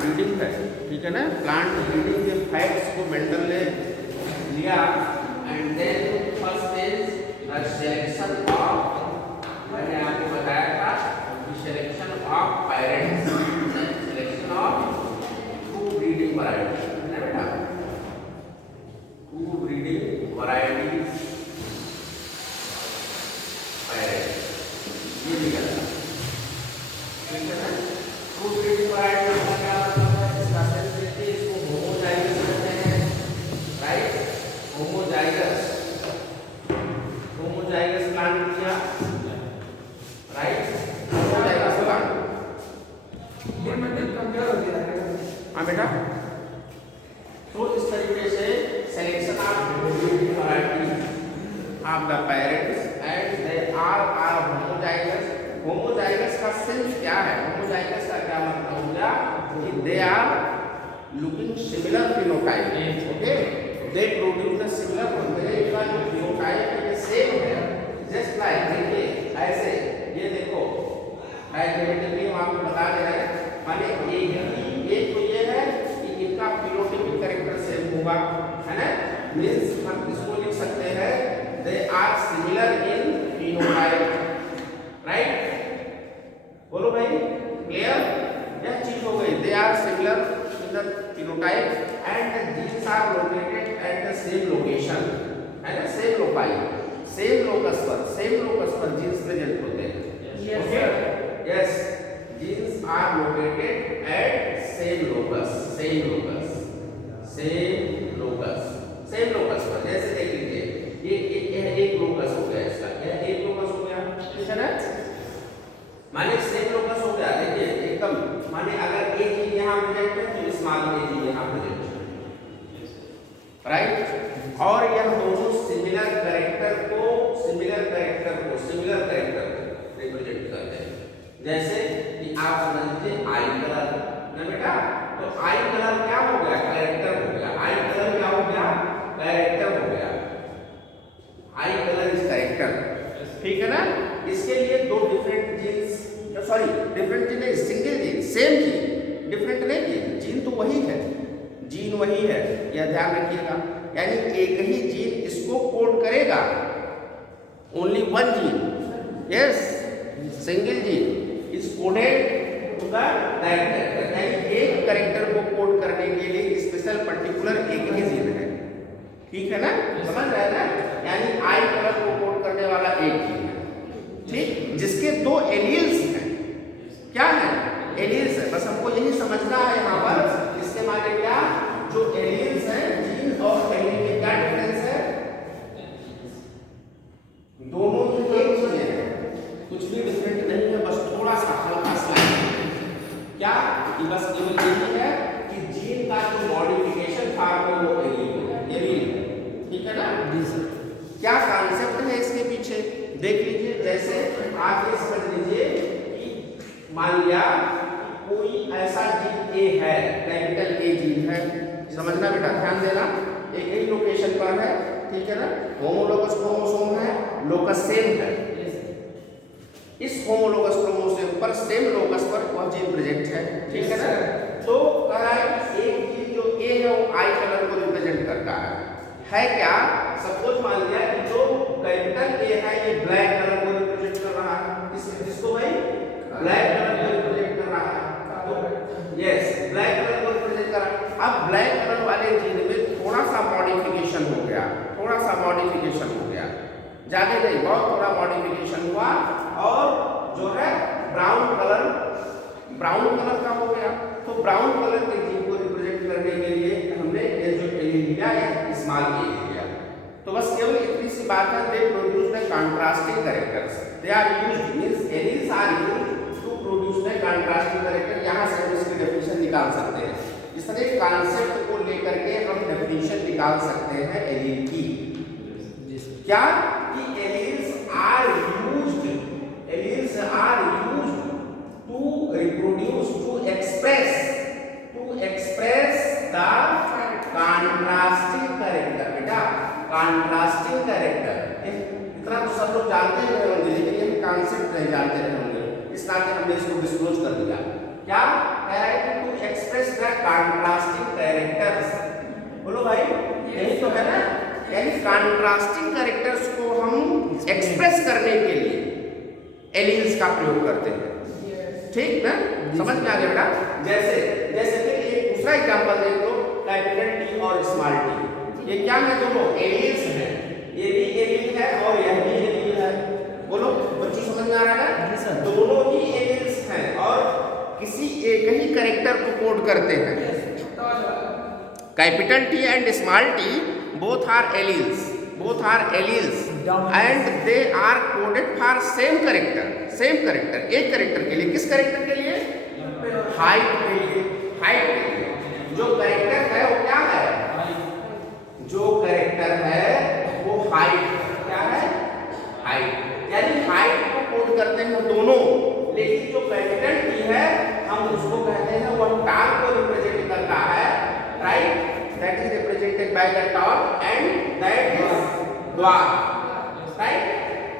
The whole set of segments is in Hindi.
ब्रीडिंग है, ठीक है ना, प्लांट ब्रीडिंग के फैक्ट्स को मेंडल ने लिया and then first is the selection of, मैंने आपको बताया था selection of parents, selection of two breeding variety है ना बेटा, टू ब्रीडिंग वैरायटीज पेरेंट्स, ये लिखा था, ठीक है ना। टू ब्रीडिंग वैरायटी का क्या मतलब है, इसका सेंस देखिए, इसको होमोजाइगस कहते हैं, राइट, होमोजाइगस, होमोजाइगस प्लांट किया, राइट, होमोजाइगस प्लांट, ये मतलब कमजोर हो गया है, हाँ बेटा। तो इस तरीके से selection of breeding variety of the parents and they are homozygous. Homozygous का सेंस क्या है, होमोजाइगस का क्या मतलब हो गया कि they are looking similar phenotype, okay, they produce the similar, इनका जो फिनोटाइप है ये सेम है, जस्ट लाइक देखिए ऐसे, ये देखो डायग्रामेटिकली हम आपको बता दे रहे हैं, माने एक तो ये है कि इनका फिनोटाइपिक कैरेक्टर सेम होगा, है ना, मींस हम इसको लिख सकते हैं they are similar in phenotype, right, बोलो भाई, क्लियर, यह चीज हो गई, they are similar in the phenotype and the genes are located at the same location, है ना, सेम लोकाई, सेम लोकस पर जीन्स प्रेजेंट होते हैं, okay, yes, genes are located at same locus पर, जैसे देख लीजिए ये एक लोकस हो गया, इसका यह एक लोकस हो गया, ठीक है ना, माने सेम लोकस हो गया, देखिए एकदम, माने अगर ए जी यहाँ प्रेजेंट है तो स्मॉल ए जी यहाँ प्रेजेंट है, राइट, और यह दोनों सिमिलर कैरेक्टर को रिप्रेजेंट करते हैं, जैसे कि आप समझ लीजिए आई कलर ना बेटा, तो आई कलर क्या हो गया, कैरेक्टर हो गया, आई कलर क्या हो गया, कैरेक्टर हो गया, आई कलर इज कैरेक्टर, ठीक है ना। इसके लिए दो डिफरेंट जीन्स, डिफरेंट जीन नहीं, single gene, same gene, different नहीं जीन तो वही है, जीन वही है, यह ध्यान रखिएगा, यानी एक ही जीन इसको कोड करेगा, only one gene, yes, single gene is coded to the that character, यानी एक कैरेक्टर को कोड करने के लिए स्पेशल पर्टिकुलर एक ही जीन है, ठीक है ना, समझ रहे हैं ना, यानी आई कलर को कोड करने वाला एक जीन है, ठीक, जिसके दो एलील्स हैं, क्या है, एलील्स है, बस हमको यही समझना है यहाँ पर, इसके माने क्या, जो एलील्स हैं, जीन और एलील में क्या डिफरेंस है, दोनों ही एक चीज है, कुछ भी डिफरेंट नहीं है, बस थोड़ा सा हल्का स्लाइड, क्या, कि बस केवल यही है कि जीन का जो मॉडिफिकेशन फॉर्म है वो एलील है, ठीक है ना, क्या कॉन्सेप्ट है इसके पीछे, देख लीजिए, जैसे आप ये समझ लीजिए कि मान लिया कोई ऐसा जीन ए है, कैपिटल ए जीन है, समझना बेटा, ध्यान देना, एक ही लोकेशन पर है, ठीक है ना, होमोलोगस क्रोमोसोम है, लोकस सेम है, इस होमोलोगस क्रोमोसोम पर सेम लोकस पर वह जीन प्रेजेंट है, ठीक है ना, तो कहा है कि एक जीन जो ए है वो आई कलर को रिप्रेजेंट करता है क्या, सपोज मान लिया कि जो कैपिटल ए है ये ब्लैक कलर को रिप्रेजेंट कर रहा है, जिसको भाई ब्लैक कलर को रिप्रेजेंट कर रहा है, तो यस, ब्लैक कलर को रिप्रेजेंट कर रहा है, अब ब्लैक कलर वाले जीन में थोड़ा सा मॉडिफिकेशन हो गया, ज्यादा नहीं, बहुत थोड़ा मॉडिफिकेशन हुआ, और जो है ब्राउन कलर का हो गया, तो ब्राउन कलर के जीन को रिप्रेजेंट करने के लिए हमने ये जो एलील लिया या स्मॉल ए लिया, तो बस केवल इतनी सी बात है, they produce the contrasting characters, they are used, means alleles are used to produce the contrasting character, यहां से हम इसकी डेफिनेशन निकाल सकते हैं, इस तरह कॉन्सेप्ट को लेकर के हम डेफिनेशन निकाल सकते हैं एलील की, क्या कि alleles are used to reproduce, to express the contrasting character, बेटा कॉन्ट्रास्टिंग कैरेक्टर, इतना तो सब लोग जानते ही होंगे, लेकिन ये कॉन्सेप्ट नहीं जानते रहे होंगे, इस नाते हमने इसको डिस्क्लोज कर दिया, क्या कह रहा है कि टू एक्सप्रेस कंट्रास्टिंग कैरेक्टर्स। बोलो भाई, यही तो है ना, यानी कंट्रास्टिंग कैरेक्टर्स को हम एक्सप्रेस करने के लिए एलील्स का प्रयोग करते हैं। ठीक ना, समझ में आ गया बेटा? जैसे जैसे फिर एक दूसरा एग्जांपल देख लो, कैपिटल टी और स्मॉल टी। ये क्या है? दोनों एलील्स हैं, ये भी एलील है और यह भी एलील है। बोलो बच्चों, समझ में आ रहा है? दोनों ही एलील्स हैं और किसी एक ही कैरेक्टर को कोड करते हैं। Capital T and small T both are alleles and they are coded for same character एक कैरेक्टर के लिए। किस कैरेक्टर के लिए? हाइट के लिए। जो कैरेक्टर है वो क्या है? जो कैरेक्टर है वो हाइट, क्या है? हाइट, यानी हाइट को कोड करते हैं दोनों। लेकिन जो कैपिटल टी है हम उसको कहते हैं वो टाल को रिप्रेजेंट करता है, right? That is represented by the top and that is द्वार, right?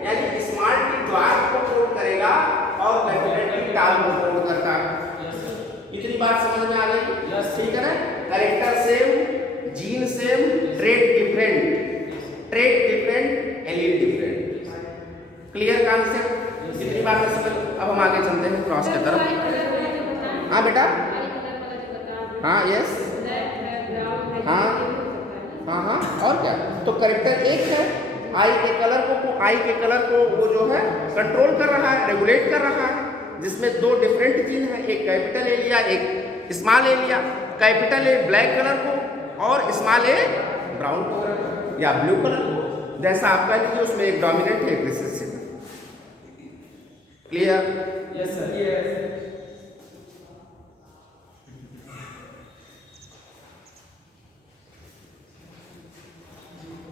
यानी स्मॉल टी द्वार को कोड करेगा और कैपिटल टी टाल को कोड करता है। इतनी बात समझ में आ गई? ठीक है ना? Character same, gene same, trait different, allele different. Clear concept? इतनी बात समझ। अब हम आगे चलते हैं क्रॉस की तरफ। हाँ बेटा, हाँ यस, हाँ हाँ हाँ, और क्या? तो कैरेक्टर एक है, आई के कलर को वो जो है कंट्रोल कर रहा है, रेगुलेट कर रहा है, जिसमें दो डिफरेंट जीन है, एक कैपिटल ए लिया, एक स्मॉल ए लिया। कैपिटल ए ब्लैक कलर को और स्मॉल ए ब्राउन कलर या ब्लू कलर को, जैसा आपका लीजिए, उसमें एक डोमिनेंट है, एक recessive. Clear? Yes sir, yes.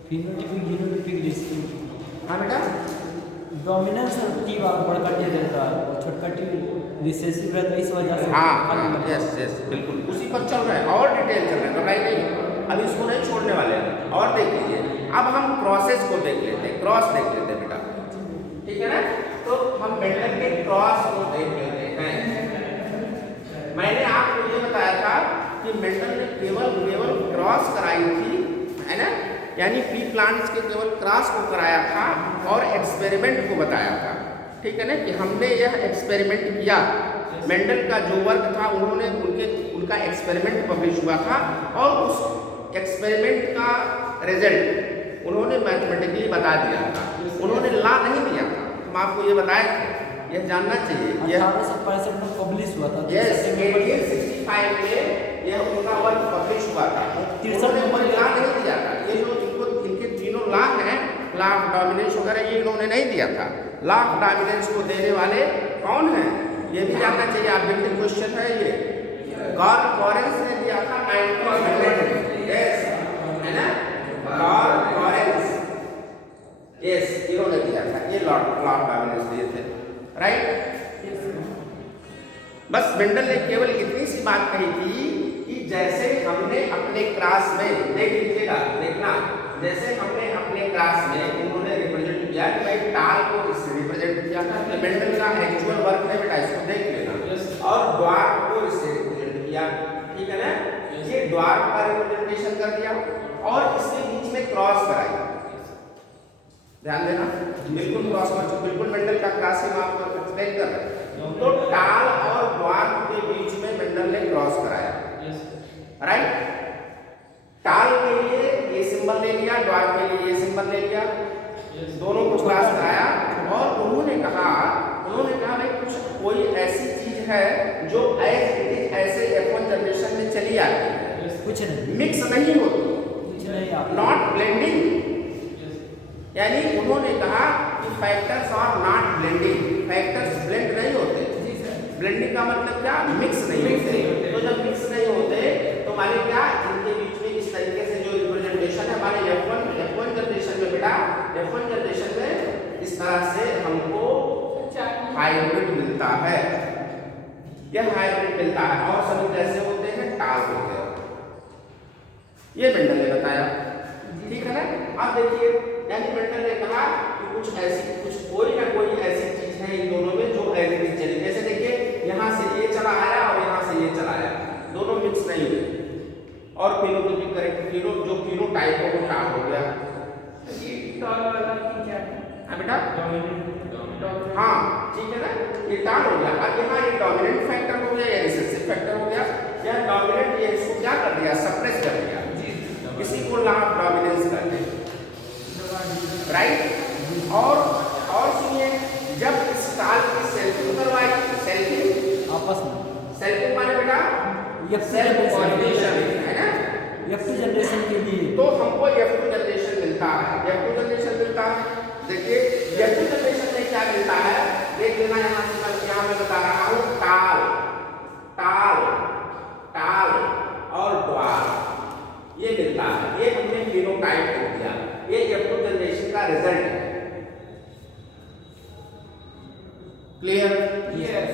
Phenotypic genotypic recessive. हाँ बेटा, डोमिनेंस और टी बड़का टी रहता है और छोटका टी रिसेसिव रहता है, इस वजह से। हाँ यस बिल्कुल, उसी पर चल रहा है और डिटेल चल रहा है, घबराई नहीं, अब इसको नहीं छोड़ने वाले हैं। और देख लीजिए, अब हम क्रॉसेस को देख लेते हैं, क्रॉस देख लेते हैं बेटा, ठीक है ना? तो हम मेंडल के क्रॉस को देख लेते हैं। मैंने आपको ये बताया था कि मेंडल ने केवल क्रॉस कराई थी, है ना? यानी पी प्लांट्स के केवल क्रॉस को कराया था और एक्सपेरिमेंट को बताया था, ठीक है ना? कि हमने यह एक्सपेरिमेंट किया। मेंडल का जो वर्क था उन्होंने उनका एक्सपेरिमेंट पब्लिश हुआ था और उस एक्सपेरिमेंट का रिजल्ट उन्होंने मैथमेटिकली बता दिया था, उन्होंने लॉ नहीं दिया था। हम आपको ये बताए थे, यह जानना चाहिए। यह 1865 में पब्लिश हुआ था। यस, 1865 में यह उनका वर्क पब्लिश हुआ था। उन्होंने कोई लॉ नहीं दिया था। ये जो इनके तीनों लॉ हैं, लॉ ऑफ डोमिनेंस वगैरह, ये इन्होंने नहीं दिया था। लॉ ऑफ डोमिनेंस को देने वाले कौन हैं, ये भी जानना चाहिए। ऑब्जेक्टिव क्वेश्चन है ये। कार्ल लॉरेंस ने दिया था 1900, यस, है ना? कार्ल लॉरेंस, यस, इन्होंने दिया था। ये लॉ ऑफ डोमिनेंस दिए थे, राइट? बस मेंडल ने केवल इतनी सी बात कही थी कि जैसे हमने अपने क्लास में, देख लीजिएगा, देखना, जैसे हमने अपने क्लास में इन्होंने रिप्रेजेंट किया कि भाई टाल को इससे रिप्रेजेंट किया था, तो मेंडल का एक्चुअल वर्क है बेटा, इसको देख लेना। और द्वार को इससे रिप्रेजेंट किया, ठीक है ना? ये द्वार का रिप्रेजेंटेशन कर दिया और इसके बीच में क्रॉस कराई। ध्यान देना, बिल्कुल क्रॉस कर, बिल्कुल मेंडल का क्लास ही मैं आपको एक्सप्लेन कर रहा हूं। तो टाल और द्वार के बीच में मेंडल ने क्रॉस कराया, राइट? टाल के लिए ये सिंबल ले लिया, द्वार के लिए ये सिंबल ले लिया, दोनों को क्रॉस कराया और उन्होंने कहा भाई कुछ कोई ऐसी चीज है जो एज इट इज ऐसे F1 जनरेशन में चली आती है, कुछ नहीं, मिक्स नहीं होती, कुछ नहीं, नॉट ब्लेंडिंग। यानी उन्होंने कहा कि factors are not blending, factors blend नहीं होते। ब्लेंडिंग का मतलब क्या? मिक्स नहीं होते। तो जब मिक्स नहीं होते तो माने क्या, इनके बीच में इस तरीके से जो रिप्रेजेंटेशन है हमारे F1 जनरेशन में बेटा, F1 जनरेशन में इस तरह से हमको हाइब्रिड मिलता है, यह हाइब्रिड मिलता है और सभी कैसे होते हैं? टाल होते हैं। ये मेंडल ने बताया, ठीक है ना? अब देखिए, यानी मेंडल ने कहा कि कुछ कोई ना कोई ऐसी चीज है इन दोनों में जो एज इट इज चली। जैसे देखिए, यहाँ से ये चला आया और यहाँ से ये चला आया, दोनों मिक्स नहीं हुए, और फिनोटाइपिक करेक्टर जो फिनोटाइप है वो टाल हो गया। ये टॉल वाला की क्या है? हाँ बेटा, डोमिनेंट। हाँ ठीक है ना, ये टाल हो गया। अब यहाँ ये डोमिनेंट फैक्टर हो गया या रिसेसिव फैक्टर हो गया, या डोमिनेंट ये इसको क्या कर दिया, सप्रेस कर दिया, इसी को ला ऑफ डोमिनेंस कहते हैं, राइट। और सुनिए, जब इस टाल की सेल्फिंग करवाई, सेल्फिंग आपस में माने बेटा सेल्फ कोऑर्डिनेशन है ना, F2 जनरेशन के लिए तो हमको F2 जनरेशन मिलता है, F2 जनरेशन मिलता है। देखिए F2 जनरेशन में क्या मिलता है, देख लेना, यहाँ मैं बता रहा हूँ, टाल टाल टाल और ड्वार्फ ये मिलता है, ये हमने फिनोटाइप को दिया, ये F2 जनरेशन का रिजल्ट है। क्लियर? यस।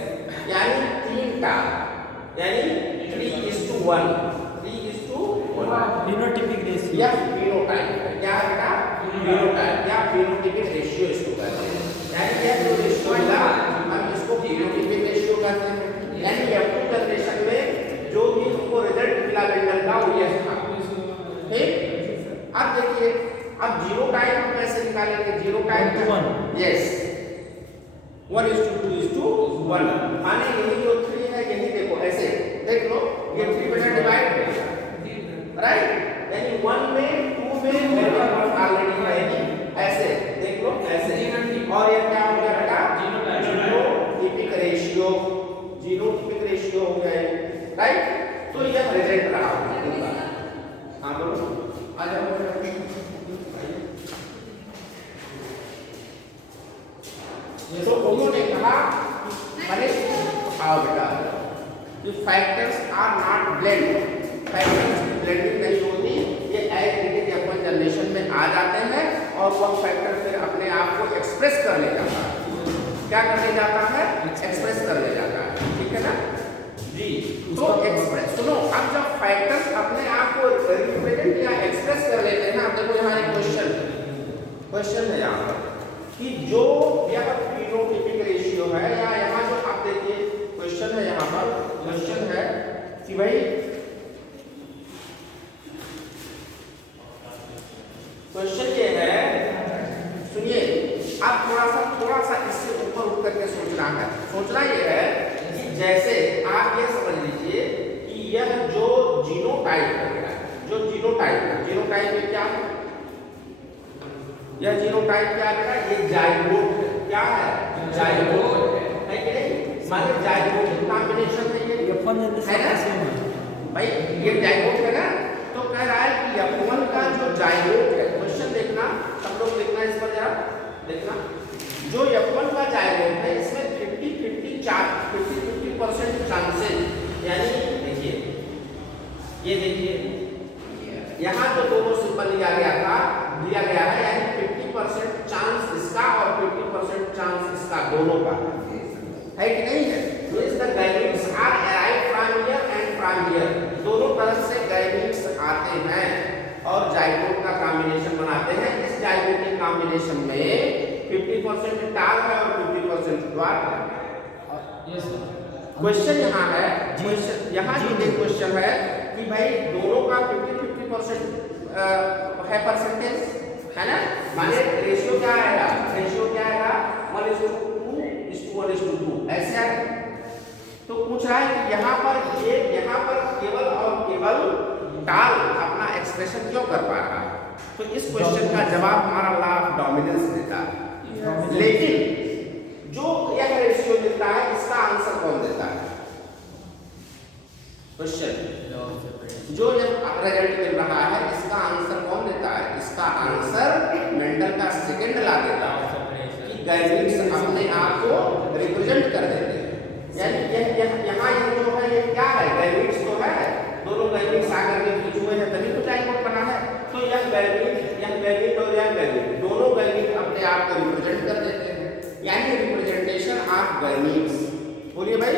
यानी 3 टाल, यानी 3:1, 3:1 फिनोटाइपिक रेशियो या फिनोटाइप, क्या है बेटा, फिनोटाइप या फिनोटाइपिक रेशियो इसको कहते हैं। यानी यह जो रेशियो है हम इसको फिनोटाइपिक रेशियो कहते हैं। यानी F2 जनरेशन में जो भी हमको रिजल्ट मिला मेंडल का वो यह था, ठीक। अब देखिए, अब जीरो टाइप हम कैसे निकालेंगे, जीरो टाइप 1 यस 1:2:1, माने यही जो 3 है, यही देखो ऐसे देख लो, ये 3 बटा डिवाइड है, राइट, यानी 1 में 2 में ऑलरेडी है, ऐसे देख लो, ऐसे। और ये क्या हो गया बेटा, जीनोटाइपिक रेशियो, जीनोटाइपिक रेशियो हो गया, राइट। तो यह रिजल्ट रहा होगा। हाँ बोलो, आ जाओ। तो उन्होंने कहा मैंने आओ बेटा, कि factors are not blend, factors की ब्लेंडिंग नहीं होती, ये एज इट इज अपन जनरेशन में आ जाते हैं और वह फैक्टर फिर अपने आप को एक्सप्रेस कर ले जाता है। क्या कर ले जाता है, एक्सप्रेस कर ले जाता है, ठीक है ना जी। तो एक्सप्रेस सुनो, अब जब फैक्टर्स अपने आप को रिप्रेजेंट या एक्सप्रेस कर लेते हैं ना, अब देखो यहाँ एक क्वेश्चन है यहाँ पर कि जो यह फिनोटाइपिक रेशियो है, या यहाँ जो आप देखिए क्वेश्चन है, यहाँ पर क्वेश्चन है कि भाई क्वेश्चन ये है, सुनिए, आप थोड़ा सा इससे ऊपर उठ करके सोचना है। सोचना ये है कि जैसे आप ये समझ लीजिए कि यह जो जीनोटाइप है, जो जीनोटाइप में क्या है, यह जीनोटाइप क्या है, ये जाइगोट है, क्या है, जाइगोट है कि नहीं, माने जाइगोट कॉम्बिनेशन है ये, F1 जनरेशन है ना भाई, ये जाइगोट है ना। तो कह रहा है कि F1 का जो जाइगोट है, क्वेश्चन देखना, सब लोग देखना इस पर जरा, देखना, जो F1 का जाइगोट है इसमें 50% चांसेस, यानी देखिए, ये देखिए यहाँ जो दोनों सिंबल दिया गया है, यानी 50% चांस इसका और 50% चांस इसका, दोनों का है कि नहीं है। Means the gametes are arrive from here and from here, दोनों तरफ से गैमीट्स आते हैं और जाइगोट का कॉम्बिनेशन बनाते हैं। इस जाइगोट के कॉम्बिनेशन में 50% टाल है और 50% ड्वार्फ है। Yes sir. क्वेश्चन यहाँ है, यहाँ जो क्वेश्चन है कि भाई दोनों का 50% है परसेंटेज, है ना, माने रेशियो क्या आएगा, 1:2:1 ऐसे आएगा। तो पूछ रहा है कि यहाँ पर केवल और केवल टाल अपना एक्सप्रेशन क्यों कर पा रहा है। तो इस क्वेश्चन का जवाब हमारा लॉ ऑफ डोमिनेंस देता है, लेकिन जो यह रेशियो मिलता है इसका आंसर कौन देता है, क्वेश्चन जो यह रिजल्ट मिल रहा है इसका आंसर कौन देता है, इसका आंसर मेंडल का सेकंड लॉ देता है कि गैमीट्स अपने आप को रिप्रेजेंट कर देते हैं। यानी यहाँ जो है ये क्या है, गैमीट्स तो है, दोनों गैमीट्स आकर के बीच हुए हैं तभी तो जाइगोट बना है। तो यह गैमीट और यह गैमीट दोनों गैमीट अपने आप को रिप्रेजेंट कर देते हैं, यानी रिप्रेजेंटेशन ऑफ गैमीट्स। बोलिए भाई,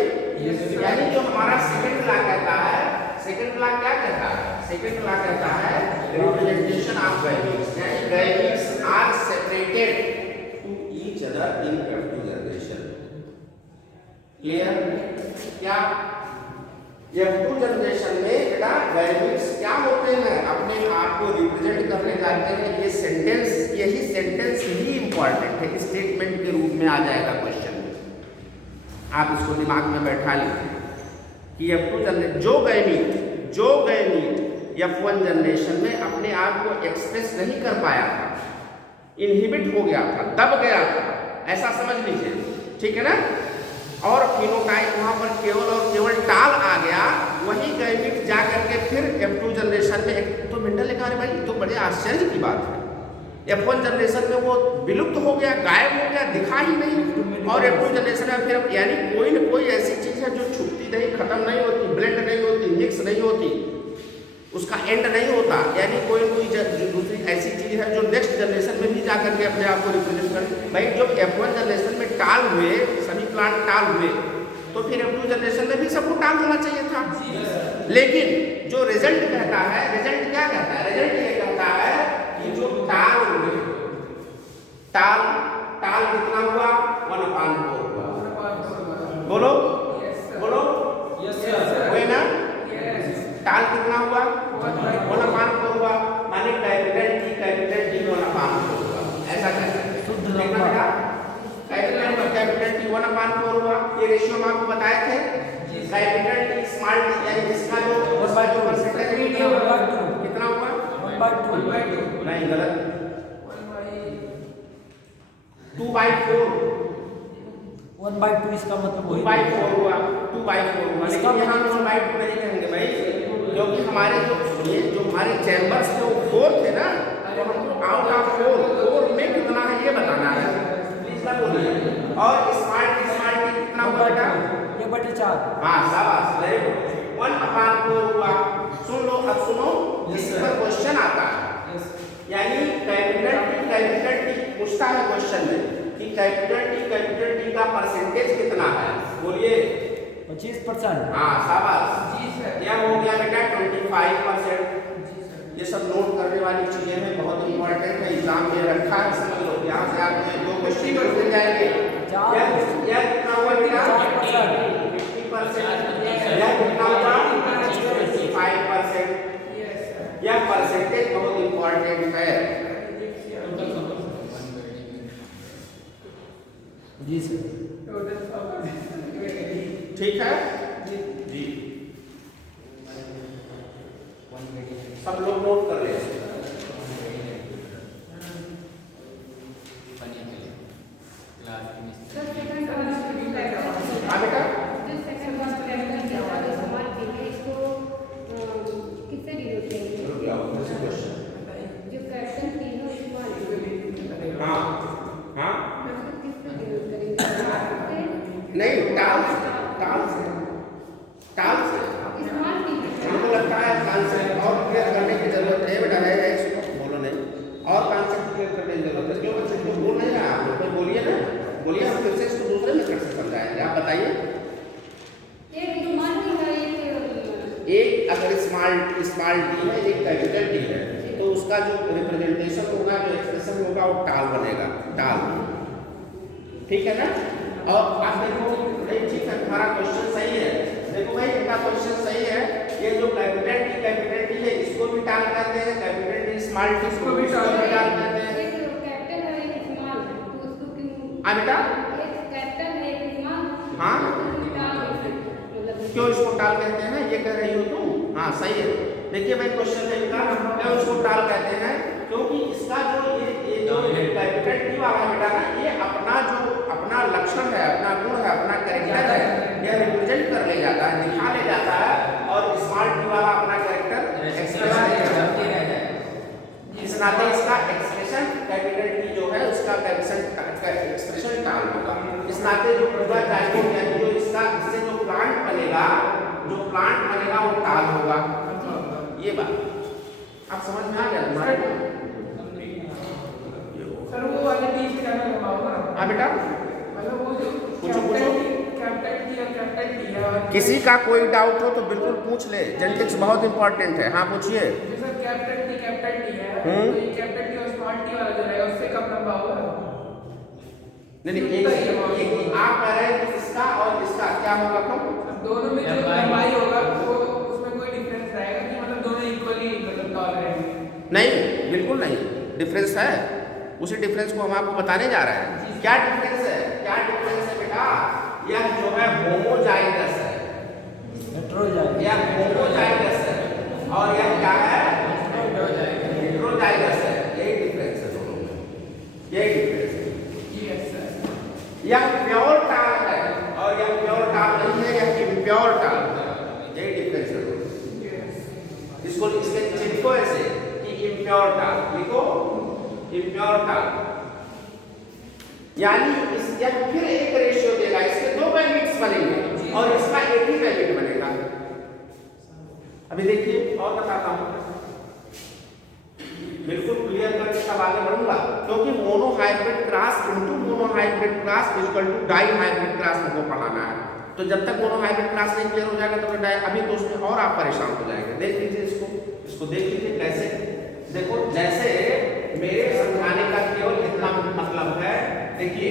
यानी जो हमारा सेकंड लॉ कहता है, सेकंड लॉ क्या कहता है, सेकंड लॉ कहता है रिप्रेजेंटेशन ऑफ गैमीट्स, यानी gametes are separated to each other in F2 generation. Clear? क्या F2 जनरेशन में गैमिट्स क्या होते हैं, अपने आप को रिप्रेजेंट करने जाते हैं। ये सेंटेंस, यही सेंटेंस ही इंपॉर्टेंट है, स्टेटमेंट के रूप में आ जाएगा क्वेश्चन में। आप इसको दिमाग में बैठा लीजिए कि F2 जनरेशन जो गैमीट F1 जनरेशन में अपने आप को एक्सप्रेस नहीं कर पाया था, इनहिबिट हो गया था, दब गया था, ऐसा समझ लीजिए, ठीक है ना। और फिनोटाइप वहां पर केवल और केवल टाल आ गया, वही गैमीट जा करके फिर F2 जनरेशन में तो मेंडल ने कहा भाई तो बड़े आश्चर्य की बात है, F1 जनरेशन में वो विलुप्त हो गया, गायब हो गया, दिखा ही नहीं, और F2 जनरेशन में फिर यानी कोई न कोई ऐसी चीज है जो छुपती नहीं, खत्म नहीं होती, ब्लेंड नहीं होती, मिक्स नहीं होती, उसका एंड नहीं होता, यानी कोई दूसरी ऐसी चीज है जो नेक्स्ट जनरेशन में भी जाकर के अपने आप को रिप्रेजेंट करे। भाई जब F1 जनरेशन में टाल हुए, सभी प्लांट टाल हुए, तो फिर F2 जनरेशन में भी सबको टाल होना चाहिए था। लेकिन जो रिजल्ट कहता है, रिजल्ट क्या कहता है, रिजल्ट ये कहता है कि जो टाल हुए, टाल कितना हुआ, 1/4 हुआ। बोलो बोलो, हुए ना, टाल कितना हुआ, 1/4 हुआ, माने कैपिटल T 1/4 हुआ, ऐसा कहते हैं। कैपिटल T 1/4 हुआ, ये रेशियो हम आपको बताए थे। कैपिटल T स्मॉल t यानी जिसका जो परसेंटेज कितना हुआ, 1/2 नहीं, गलत, 2/4 1/2 इसका मतलब 2/4 हुआ, 2/4 हुआ, लेकिन यहाँ 1/2 नहीं कहेंगे भाई, क्योंकि हमारे जो हमारे चैम्बर्स थे वो 4 थे ना, तो हमको आउट ऑफ 4 में कितना है ये बताना है, प्लीज ना बोलिए। और स्मार्ट कितना हुआ बेटा, 1/4। हाँ शाबाश, वेरी गुड, 1/4 हुआ। सुन लो, अब सुनो, इस पर क्वेश्चन आता है, यानी कैपिटल T पूछता है क्वेश्चन में कि कैपिटल T का परसेंटेज कितना है, बोलिए 25%। हाँ शाबाश, यह हो गया बेटा 25%। ये सब नोट करने वाली चीजें हैं, बहुत इंपॉर्टेंट है, एग्जाम में रखा है, समझ लो। यहाँ से आपने 2 क्वेश्चन मिल जाएंगे। यह कितना हुआ बेटा, 50%, यह कितना हुआ 25%। यह परसेंटेज बहुत इंपॉर्टेंट है। जी सर, ठीक है जी, सब लोग नोट कर ले। हाँ बेटा, हाँ हाँ नहीं, टाल से हमको लगता है कॉन्सेप्ट और क्लियर करने की जरूरत है बेटा, है इसको बोलो नहीं, और कॉन्सेप्ट क्लियर करने की जरूरत है। क्यों बच्चे को बोल नहीं रहा, आप लोग बोलिए ना, बोलिए, हम फिर से इसको दूसरे मेथड से समझाएंगे। आप बताइए, एक अगर स्मॉल टी है, एक कैपिटल टी है, तो उसका जो रिप्रेजेंटेशन होगा, जो एक्सप्रेशन होगा, वो टाल बनेगा, टाल, ठीक है ना। और आप देखो, नहीं ठीक है, तुम्हारा क्वेश्चन सही है, देखो भाई इनका क्वेश्चन सही है। ये जो कैपिटल टी है, इसको भी टाल कहते हैं, कैपिटल टी स्मॉल टी को भी टाल कहते हैं। हाँ बेटा, हाँ क्यों इसको टाल कहते हैं, ये कह रही हो तुम, हाँ सही है। देखिए भाई क्वेश्चन है इनका, क्यों इसको टाल कहते हैं, क्योंकि इसका जो ये जो कैपिटल टी वाला बेटा ना, ये अपना लक्षण है, अपना गुण है, अपना कैरेक्टर है, यह रिप्रेजेंट कर ले जाता है, दिखा ले जाता है, और स्मॉल टी वाला अपना कैरेक्टर एक्सप्रेस करता है। इस नाते इसका एक्सप्रेशन कैपिटल टी जो है उसका एक्सप्रेशन टाल होगा। इस नाते जो पूरा जाइगोट यानी जो इससे जो प्लांट बनेगा वो टाल होगा। ये बात आप समझ में आ गया तुम्हारे? सर वो वाले टी से क्या लंबा होगा? हाँ बेटा, मतलब वो जो पूछो। कैपिटल टी है, किसी का कोई डाउट हो तो बिल्कुल पूछ ले, जेनेटिक्स बहुत इंपॉर्टेंट है। हाँ पूछिए। सर कैपिटल टी है, तो ये कैपिटल टी और स्मॉल टी वाला जो रहेगा उससे कब लंबा होगा? नहीं, एक आप कह रहे हैं कि इसका और इसका क्या होगा कम? दोनों में जो लंबाई होगा वो उसमें कोई डिफरेंस रहेगा कि बराबर रहेंगे? नहीं, बिल्कुल नहीं, डिफरेंस है। उसी डिफरेंस को हम आपको बताने जा रहे हैं। क्या डिफरेंस है? क्या डिफरेंस है बेटा? यह जो है होमोजाइगस है, हेटेरोजाइगस। यह होमोजाइगस है और यह क्या है? हेटेरोजाइगस है। यही डिफरेंस है दोनों में, यही डिफरेंस है। Yes sir. यह प्योर टाल है और यह प्योर टाल नहीं है, यह इम्प्योर टाल है। यही डिफरेंस है दोनों में। यस। इसको इसके नीचे लिखो ऐसे कि इम्प्योर टाल, लिखो इम्प्योर टाल। यानी इस यह फिर एक रेशियो देगा, इसके दो गैमेट्स बनेंगे और इसका एक ही गैमेट बनेगा। अभी देखिए और बताता हूं, बिल्कुल क्लियर करके तब आगे बढ़ूंगा, क्योंकि monohybrid cross into monohybrid cross equal to dihybrid cross हमको पढ़ाना है। तो जब तक मोनोहाइब्रिड क्रॉस नहीं क्लियर हो जाएगा तो अभी तो उसमें और आप परेशान हो जाएंगे। देख लीजिए इसको देख लीजिए कैसे। देखो जैसे मेरे समझाने का केवल इतना मतलब है, देखिए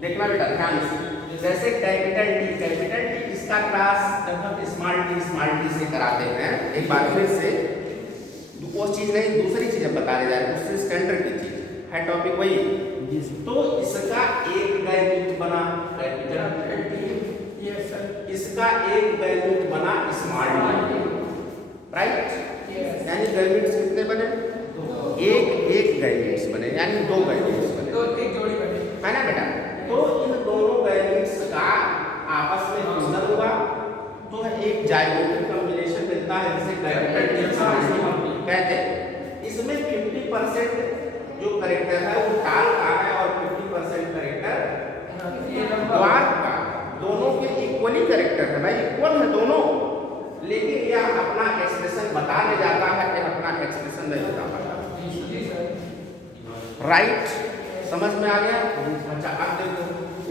देखना बेटा ध्यान से। जैसे कैपिटल टी इसका क्लास जब हम स्मॉल टी से कराते हैं, एक बार फिर से वो चीज नहीं दूसरी चीज हम बताने जा रहे हैं, उससे स्टैंडर्ड की चीज है, टॉपिक वही। तो इसका एक गैमेट बना कैपिटल टी, यस सर। इसका एक गैमेट बना स्मॉल टी, राइट? यस। यानी गैमेट्स कितने बने? एक गैमेट्स बने, यानी दो गैमेट्स बने, दो एक जोड़ी बने, है ना बेटा? तो इन दोनों गैमेट्स का आपस में फ्यूजन हुआ तो एक जाइगोटिक कॉम्बिनेशन मिलता है जिसे कैपिटल टी कहते हैं। इसमें 50% जो करेक्टर है वो टाल का है और 50% करेक्टर द्वार का। दोनों के इक्वली करेक्टर है भाई, इक्वल है दोनों, लेकिन यह अपना एक्सप्रेशन बताने जाता है, यह अपना एक्सप्रेशन नहीं बता पाता। राइट? समझ में आ गया? अच्छा अब देखो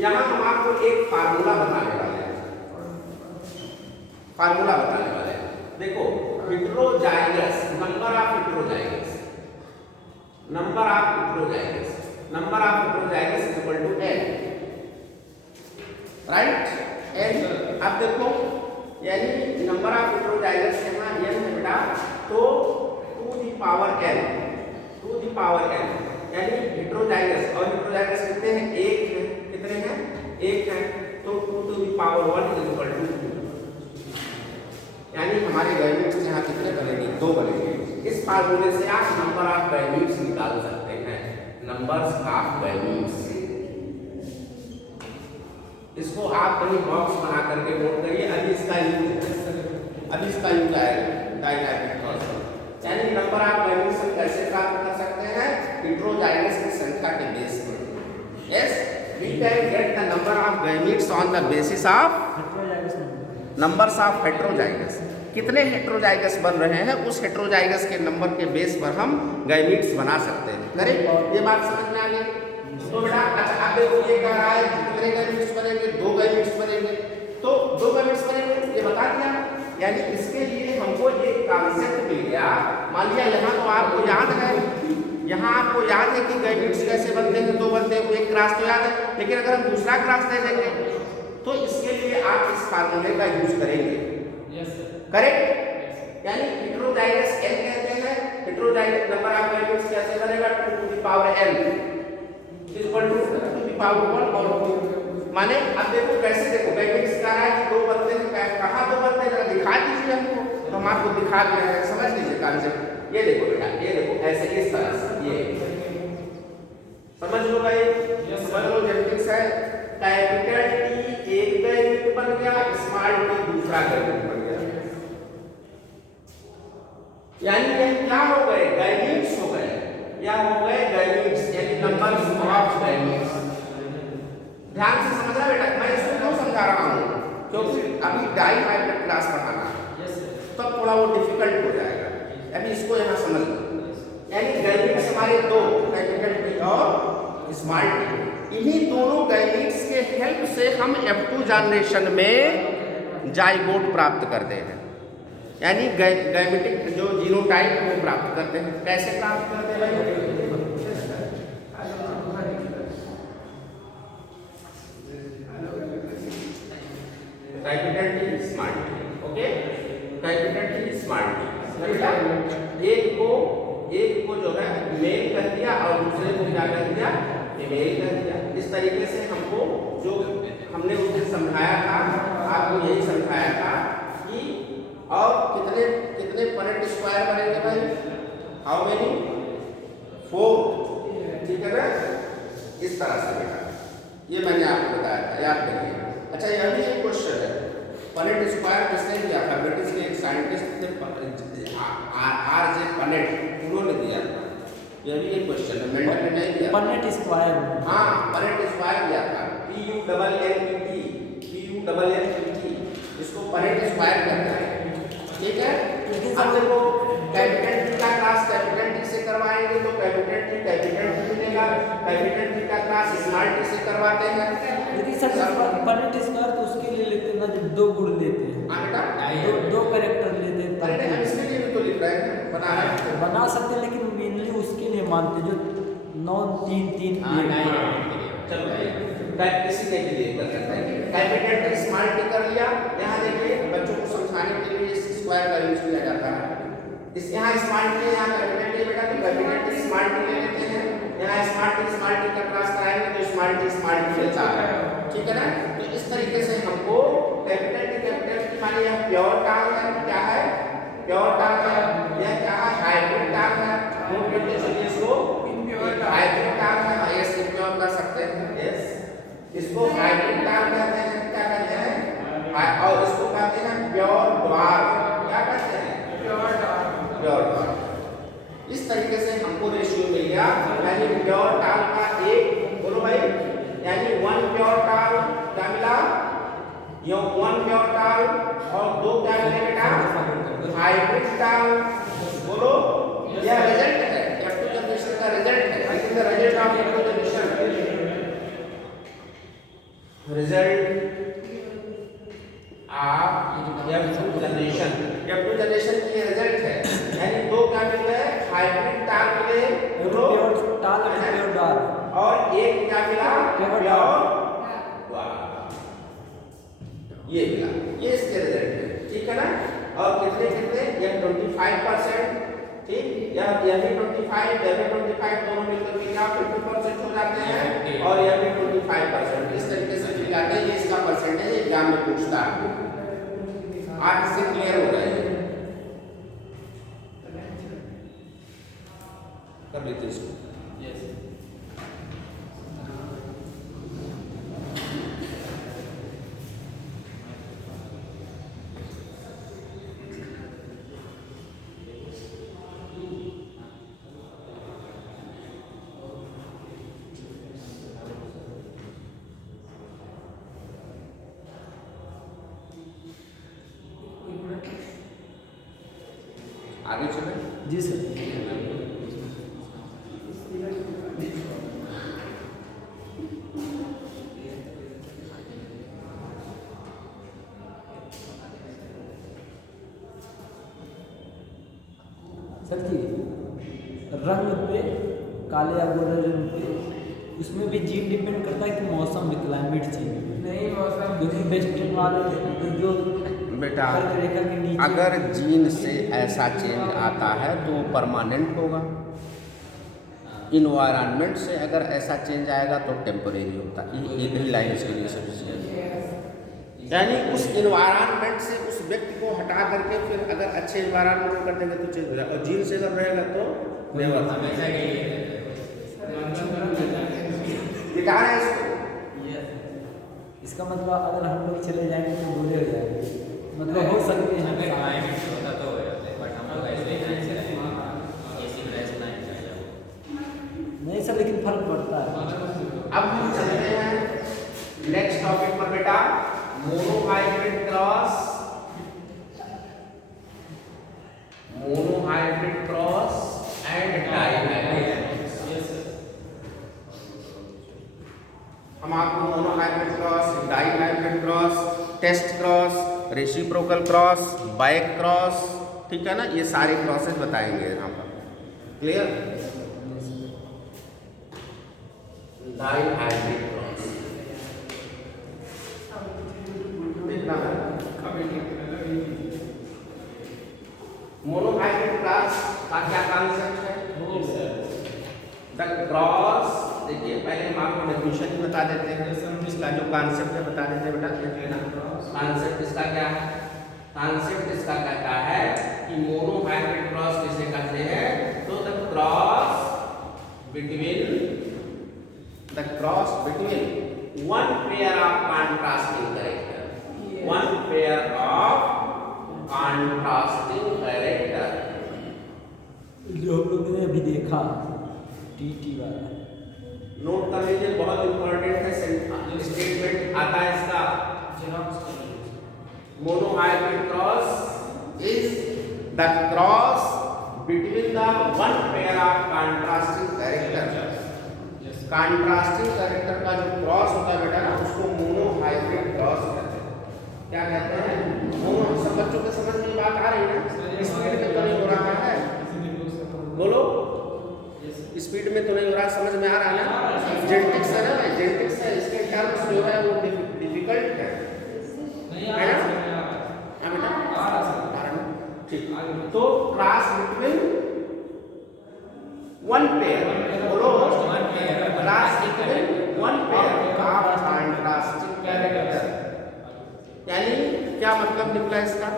यहाँ हम आपको एक फार्मूला बताने वाले हैं, फार्मूला बताने वाले हैं। देखो heterozygous number of heterozygous is equal to n, right? n। अब देखो यानी नंबर ऑफ हेटेरोजाइगस यहाँ n है बेटा, तो टू द पावर n यानी हेटेरोजाइगस, और हेटेरोजाइगस कितने हैं? एक है। कितने हैं? एक है। तो 2 to the power 1 is equal to 2, यानी हमारे गैमेट्स यहाँ कितने बनेंगे? 2 बनेंगे। इस फार्मूले से आप नंबर ऑफ गैमेट्स निकाल सकते हैं, नंबर्स ऑफ गैमेट्स। इसको आप कहीं बॉक्स बना करके नोट करिए। अभी इसका यूज आएगा डायनामिक ट्रांसफर, यानी नंबर ऑफ गैमेट्स हम कैसे प्राप्त कर सकते हैं? हेटेरोजाइगस की संख्या के बेस पर। Yes, we can get the number of gametes on the basis of numbers of heterozygous. कितने हेटेरोजाइगस बन रहे हैं उस हेटेरोजाइगस के नंबर के बेस पर हम गैमेट्स बना सकते हैं। करेक्ट? ये बात समझ में आ गई? तो बेटा अच्छा आप देखो ये कह रहा है कितने गैमेट्स बनेंगे? 2 गैमेट्स बनेंगे। तो 2 गैमेट्स बनेंगे ये बता दिया, यानी इसके लिए हमको एक कॉन्सेप्ट मिल गया। मान लिया यहाँ तो आपको याद है, यहाँ आपको याद है कि गैमेट्स कैसे बनते हैं, 2 बनते हैं, एक क्रॉस तो याद है, लेकिन अगर हम दूसरा क्रॉस दे देंगे तो इसके लिए आप इस फार्मूले का यूज करेंगे। Yes sir. करेक्ट? यानी हेटेरोजाइगस n कहते हैं। हेटेरोजाइगस नंबर ऑफ गैमेट्स कैसे बनेगा? 2 to the power n equal to 2 to the power 1 और 2। माने अब देखो कैसे, देखो गैमेट्स कह रहा है कि 2 बनते हैं, कहाँ 2 बनते हैं जरा दिखा दीजिए हमको, तो हम आपको दिखा दे रहे हैं, समझ लीजिए कॉन्सेप्ट। ये देखो बेटा, ये देखो ऐसे इस तरह से, ये समझ लो भाई, समझ लो जेनेटिक्स है। कैपिटल टी एक गैमेट बन गया, स्मॉल टी दूसरा गैमेट बन गया, यानी ये क्या हो गए? गैमेट्स हो गए, या हो गए गैमेट्स, यानी नंबर्स ऑफ गैमेट्स। ध्यान से समझना बेटा, मैं इसको क्यों समझा रहा हूँ? क्योंकि अभी डाइहाइब्रिड क्लास पढ़ाना है, तब थोड़ा वो डिफिकल्ट हो जाएगा। अभी इसको यहाँ समझ लो, यानी गैमेट्स हमारे 2, कैपिटल टी और स्मॉल टी, इन्हीं दोनों गैमेट्स के हेल्प से हम F2 जनरेशन में जाइगोट प्राप्त करते हैं, यानी गैमेटिक जो जीनोटाइप वो प्राप्त करते हैं। कैसे प्राप्त करते हैं भाई? Capital T small T, okay, capital T small T, एक को जो है मेल कर दिया और दूसरे को क्या कर दिया, फीमेल कर दिया। इस तरीके से हमको जो हमने उस दिन समझाया था, आपको यही समझाया था कि और कितने कितने पनेट स्क्वायर बनेंगे भाई, हाउ मेनी, 4, ठीक है ना। इस तरह से बेटा ये मैंने आपको बताया था, याद करिए। अच्छा यह भी एक क्वेश्चन है, पनेट स्क्वायर किसने दिया था, ब्रिटिश के एक साइंटिस्ट थे आर.जे. पनेट, उन्होंने दिया था। यह भी एक क्वेश्चन है, मेंडल ने नहीं दिया। पनेट स्क्वायर, हाँ पनेट स्क्वायर दिया था, PUNNET, इसको पनेट स्क्वायर करना है, ठीक है। अब देखो कैपिटल टी का क्लास कैपिटल टी से करवाएंगे तो कैपिटल टी मिलेगा, कैपिटल टी का क्लास स्मॉल टी से करवाते हैं। लेकिन सर पनेट स्क्वायर तो उसके लिए लेते हैं ना जब 2 गुण लेते हैं, हाँ बेटा, दो कैरेक्टर लेते हैं अरे हम इसके लिए भी तो लिख रहे हैं, बना रहे हैं, बना सकते हैं, लेकिन मेनली उसके लिए मानते जो 9 3 3 चलो इसी के लिए कर सकते हैं। कैपिटल टी स्मॉल टी कर लिया। यहाँ देखिए बच्चों को समझाने के लिए इस स्क्वायर का यूज किया जाता है। इस यहाँ स्मॉल टी है, यहाँ कैपिटल टी बेटा, तो कैपिटल टी स्मॉल टी ले लेते हैं। यहाँ स्मॉल टी का क्लास कराएंगे तो स्मॉल टी लेता है, ठीक है ना। तो इस तरीके से हमको कैपिटल टी माने यह प्योर टर्म है, क्या है, प्योर टर्म है, यह क्या है, हाइब्रिड टर्म है। नोट करके चलिए इसको, हाइब्रिड टर्म है, यस इम्प्योर कर सकते हैं, यस इसको हाइब्रिड टर्म कहते हैं, क्या कहते हैं, और इसको कहते हैं प्योर ड्वार्फ, क्या कहते हैं, प्योर ड्वार्फ। इस तरीके से हमको रेशियो मिल गया, यानी प्योर टर्म का एक, बोलो भाई, यानी 1 प्योर टर्म क्या मिला, ये 1 प्योर टर्म और 2 क्या मिले बेटा, हाइब्रिड टर्म, बोलो। यह रिजल्ट है, F2 जनरेशन का रिजल्ट है, लेकिन the result of F2 generation, result of F2 generation की ये रिजल्ट है, यानी 2 क्या मिल गए, हाइब्रिड टर्म मिले, प्योर टाल और प्योर डार्क, और एक क्या मिला, प्योर ड्वार्फ, ये मिला, ये इसके रिजल्ट है, ठीक है ना। और कितने कितने, यह 25%, ठीक, यह भी 25, यह भी 25, दोनों मिलकर के क्या 50% हो जाते हैं, और यह भी 25%, इस तरीके से मिल जाते हैं। ये इसका परसेंटेज एग्जाम में पूछता है, आप इससे क्लियर हो जाएंगे, कर लेते इसको, यस। आगे चले, जी सर। सर जी रंग पे, काले या गोरे रंग पे, उसमें भी जीन डिपेंड करता है कि मौसम में क्लाइमेट चेंज नहीं, मौसम क्योंकि वेस्टर्न वाले जो बेटा रेखा के नीचे अगर जीन से ऐसा चेंज आता है तो वो परमानेंट होगा, इन्वायरमेंट से अगर ऐसा चेंज आएगा तो टेम्परेरी होता है। ये एक ही लाइन इसके लिए सफिशिएंट, यानी उस इन्वायरमेंट से उस व्यक्ति को हटा करके फिर अगर अच्छे इन्वायरमेंट में कर देंगे तो चेंज हो जाएगा, और जीन से अगर रहेगा तो नेवर, दिखा रहे हैं इसको। इसका मतलब अगर हम लोग चले जाएंगे तो गोरे हो जाएंगे, मतलब हो सकते हैं, नहीं सर, लेकिन फर्क पड़ता है। अब हम चलते हैं नेक्स्ट टॉपिक पर बेटा, मोनोहाइब्रिड क्रॉस, एंड डाइहाइब्रिड। हम आपको monohybrid cross, dihybrid cross, test cross, reciprocal cross, back cross, ठीक है ना, ये सारे क्रॉसेस बताएंगे यहाँ पर, क्लियर। डाइहाइब्रिड क्रॉस देखना है, मोनोहाइब्रिड क्लास का क्या कॉन्सेप्ट है? द क्रॉस, देखिए पहले हम आपको डेफिनेशन ही बता देते हैं, इसका जो कॉन्सेप्ट है बता देते हैं बेटा, देख लेना। कॉन्सेप्ट इसका क्या है? कॉन्सेप्ट इसका कहता है कि मोनोहाइब्रिड क्रॉस किसे कहते हैं? तो the cross between one pair of contrasting character, one pair of contrasting character. जो हम लोग ने अभी देखा टी वाला, नोट कर लीजिए, बहुत इंपॉर्टेंट है, स्टेटमेंट आता है इसका। Monohybrid cross is the cross between the one pair of contrasting character. Contrasting character का जो क्रॉस होता है बेटा ना, उसको मोनोहाइब्रिड क्रॉस कहते हैं। क्या कहते हैं? मोनो। सब बच्चों के समझ में बात आ रही है ना? स्पीड में तो नहीं हो रहा है, बोलो स्पीड में तो नहीं हो रहा, समझ में आ रहा है ना? जेनेटिक्स है ना, जेनेटिक्स है, इसके टर्म्स जो है वो डिफिकल्ट है ना? ठीक। तो क्रॉस बिटवीन वन पेयर, बोलो cross between one pair of contrasting character. यानी क्या मतलब निकला इसका?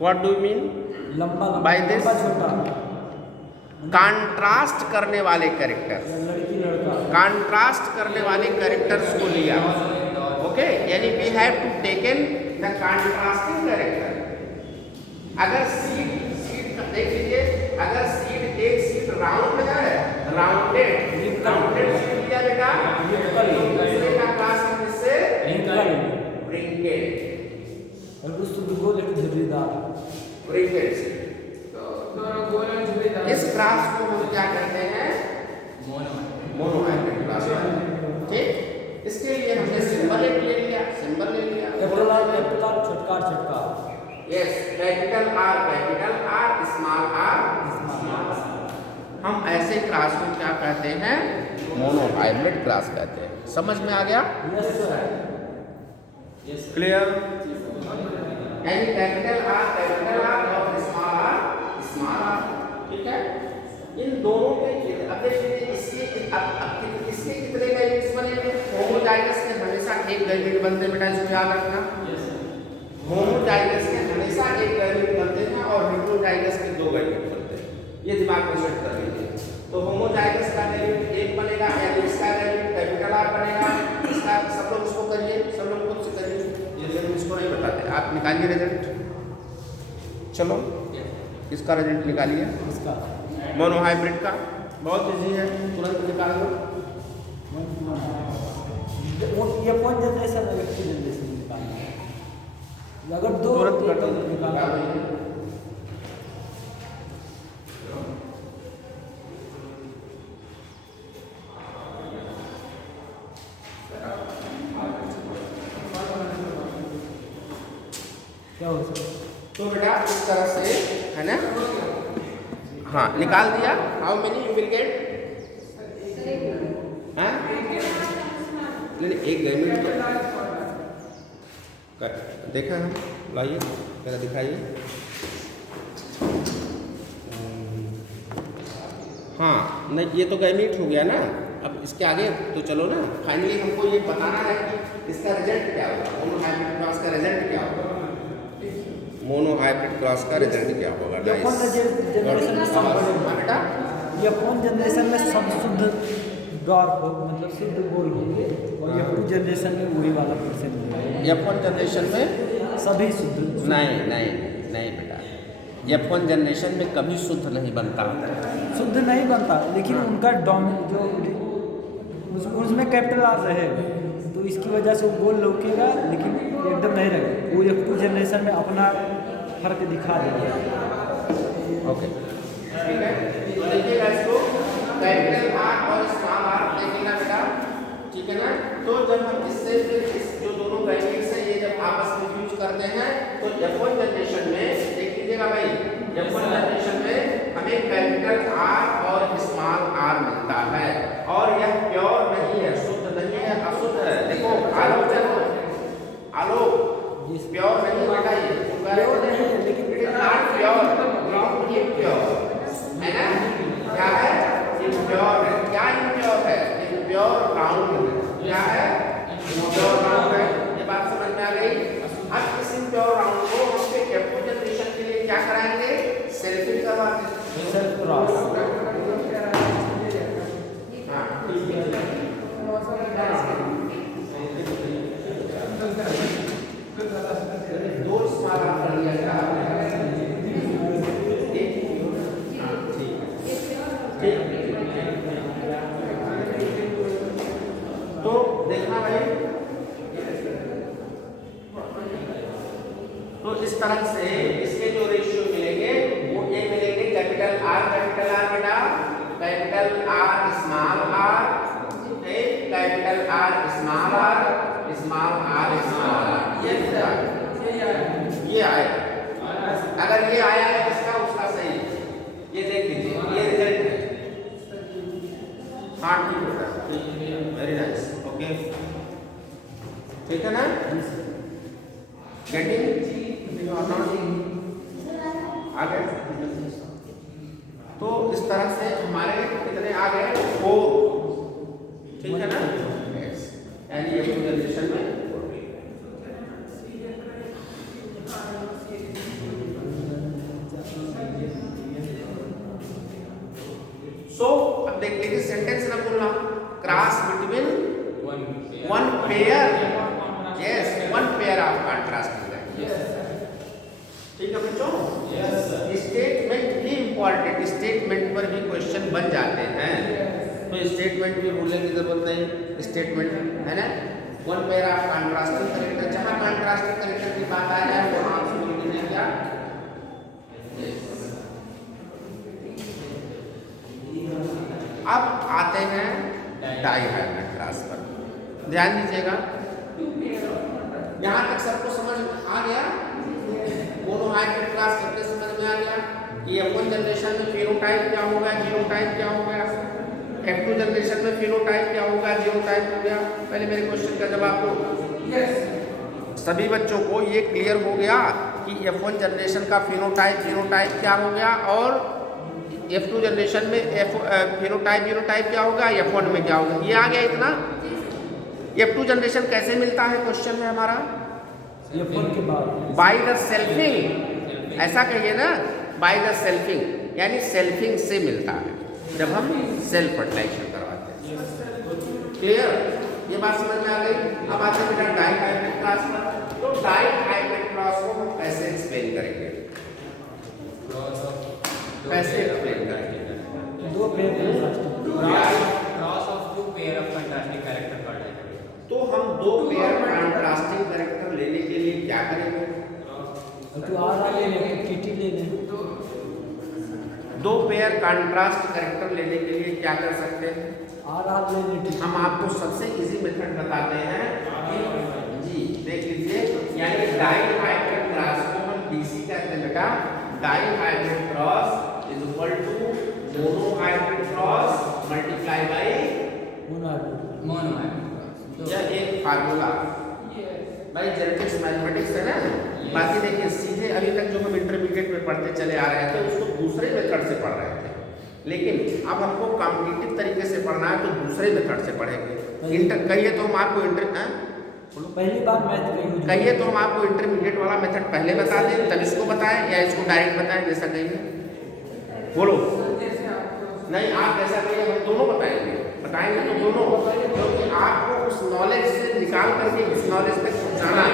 व्हाट डू यू मीन लंबा बाय दिस? छोटा कंट्रास्ट करने वाले कैरेक्टर, लड़की लड़का, कंट्रास्ट करने वाले कैरेक्टर्स को लिया। ओके, यानी we have to taken the contrasting character. अगर सीड देख लीजिए, अगर सीड एक सीड राउंड है, राउंडेड सीड लिया बेटा, दूसरे का क्लास किससे? ब्रिंकेड। और उसको गोल एक झुर्रीदार ब्रिंकेड से। दोनों गोल और झुर्रीदार। इस क्लास को हम क्या कहते हैं? Monohybrid class. ठीक, इसके लिए हमने सिंबल ले लिया, कैपिटल आर छोटका छोटका, yes, capital R, small R. हम ऐसे क्लास को क्या कहते हैं? मोनोहाइब्रिड क्लास कहते हैं। समझ में आ गया? क्लियर? यानी कैपिटल आर और स्मॉल आर। ठीक है, इन दोनों के अब देखिए इसके कितने गैमेट्स बनेंगे? होमोजाइगस के हमेशा एक गैमेट बनते हैं बेटा, इसको याद रखना। होमोजाइगस के हमेशा एक गैमेट बनते हैं और हेटेरोजाइगस के दो गैमेट बनते हैं। ये दिमाग में सेट कर लीजिए। तो होमोजाइगस का गैमेट एक बनेगा, यानी इसका गैमेट कैपिटल आर बनेगा। इसका सब लोग इसको करिए, सब लोग खुद से करिए, ये हम इसको नहीं बताते। आप निकालिए रिजल्ट, चलो इसका रिजल्ट निकालिए, इसका मोनोहाइब्रिड का। बहुत इजी है, तुरंत निकाल दो। ये कौन जनरेशन है? व्यक्ति जनरेशन निकालना है। अगर दो तुरंत कर दो, निकालना है। क्या हो सकता? तो बेटा इस तरह से है ना? हाँ, निकाल दिया। How many you will get? हाँ, नहीं एक गैमेट तो देखा है, लाइए जरा दिखाइए। हाँ, नहीं ये तो गैमेट हो गया ना। अब इसके आगे तो चलो ना, फाइनली हमको ये बताना है कि इसका रिजल्ट क्या होगा, मोनोहाइब्रिड क्रॉस का रिजल्ट क्या होगा। मोनोहाइब्रिड क्रॉस का रिजल्ट क्या होगा? ये कौन जनरेशन में सब बेटा, ये कौन जनरेशन में सब शुद्ध डॉर्फ हो, मतलब शुद्ध गोल होंगे, और ये पूरी जनरेशन में वही वाला परसेंट होगा। F1 जनरेशन में सभी शुद्ध नहीं बेटा, F1 जनरेशन में कभी शुद्ध नहीं बनता। शुद्ध नहीं बनता, लेकिन उनका डोमिन जो उसमें कैपिटल आर रहे, तो इसकी वजह से वो गोल लौकेगा, लेकिन एकदम नहीं रहेगा। वो F2 जनरेशन में अपना फर्क दिखा देगा। ओके, ठीक है, तो देखिएगा इसको कैपिटल आर और स्मॉल आर देखिएगा बेटा, ठीक है ना। तो जब हम इससे इस जो दोनों गैमेट्स हैं ये जब आपस में यूज करते हैं तो F1 जनरेशन में देख लीजिएगा भाई, F1 जनरेशन में हमें कैपिटल आर और स्मॉल आर मिलता है, और यह प्योर नहीं है, शुद्ध नहीं है, अशुद्ध है। देखो आलोक प्योर नहीं बेटा, ये प्योर नहीं है, लेकिन क्या कराएंगे, सेल्फिंग करवाते हैं। Self cross. हाँ ठीक है, दो स्मॉल आर कर लिया गया। तो देखना भाई, तो इस तरह से इसके जो रेशियो मिलेंगे वो ये मिलेंगे, कैपिटल आर बेटा, capital R small R, capital R small R, small R small R, ये आएगा। अगर ये आया है इसका उसका सही, ये देख लीजिए ये रिजल्ट है। हाँ ठीक है, वेरी नाइस, ओके ठीक है ना, गेटिंग आगे। तो इस तरह से हमारे कितने आ गए, 4, ठीक है ना, यानी ये जनरेशन में। सो अब देख लीजिए सेंटेंस ना बोलना, cross between one pair, yes one pair of contrast, ठीक है बच्चों। स्टेटमेंट भी इंपॉर्टेंट, स्टेटमेंट पर भी क्वेश्चन बन जाते हैं, तो स्टेटमेंट भी भूलने की जरूरत नहीं, स्टेटमेंट है ना, one pair of contrasting character, जहां कॉन्ट्रास्टिंग कैरेक्टर की बात आ जाए तो आप समझ लीजिए क्या। अब आते हैं डाइहाइब्रिड क्लास पर, ध्यान दीजिएगा। यहाँ तक सबको समझ आ गया, मोनोहाइब्रिड क्लास सबके समझ में आ गया कि F1 जनरेशन में फेनोटाइप क्या होगा, जीनोटाइप क्या होगा, F2 जनरेशन में फेनोटाइप क्या होगा, जीनोटाइप हो गया। पहले मेरे क्वेश्चन का जवाब दो। सभी बच्चों को ये क्लियर हो गया कि F1 जनरेशन का फेनोटाइप जीनोटाइप क्या हो गया, और F2 जनरेशन में फेनोटाइप जीनोटाइप क्या होगा, F1 में क्या होगा, ये आ गया इतना। F2 जनरेशन कैसे मिलता है, क्वेश्चन है हमारा, F1 के बाद बाय द सेल्फिंग, ऐसा कहिए ना, बाय द सेल्फिंग, यानी सेल्फिंग से मिलता है जब हम सेल्फ फर्टिलाइजेशन करवाते हैं। क्लियर, ये बात समझ में आ गई। अब आते हैं बेटा डाइहाइब्रिड क्रॉस पर। तो डाइहाइब्रिड क्रॉस को हम कैसे एक्सप्लेन करेंगे, कैसे एक्सप्लेन करेंगे, दो pair cross of two pair of contrasting character called dihybrid. तो हम दो पेयर कंट्रास्टिंग कैरेक्टर लेने के लिए क्या करेंगे, तो आर ले लें, टीटी ले लें। दो पेयर कंट्रास्ट कैरेक्टर लेने के लिए क्या कर सकते हैं, आर ले लें। हम आपको सबसे इजी मेथड बताते हैं जी, देख लीजिए, यानी डाइहाइब्रिड क्रॉस को हम डीसी कहते हैं बेटा। Dihybrid cross is equal to monohybrid cross multiply by monohybrid. यह एक फार्मूला भाई जेनेटिक्स मैथमेटिक्स है ना। बाकी देखिए सीधे अभी तक जो हम इंटरमीडिएट में पढ़ते चले आ रहे थे उसको दूसरे मेथड से पढ़ रहे थे, लेकिन अब हमको कॉम्पिटिटिव तरीके से पढ़ना है तो दूसरे मेथड से पढ़ेंगे। कहिए तो हम आपको पहली बार मैथ कहिए तो हम आपको इंटरमीडिएट वाला मेथड पहले बता दें तब इसको बताएं, या इसको डायरेक्ट बताएं, जैसा कहिए बोलो। नहीं आप जैसा कहिए हम दोनों बताएंगे तो दोनों, क्योंकि आपको उस नॉलेज से निकाल करके इस नॉलेज तक पहुँचाना है।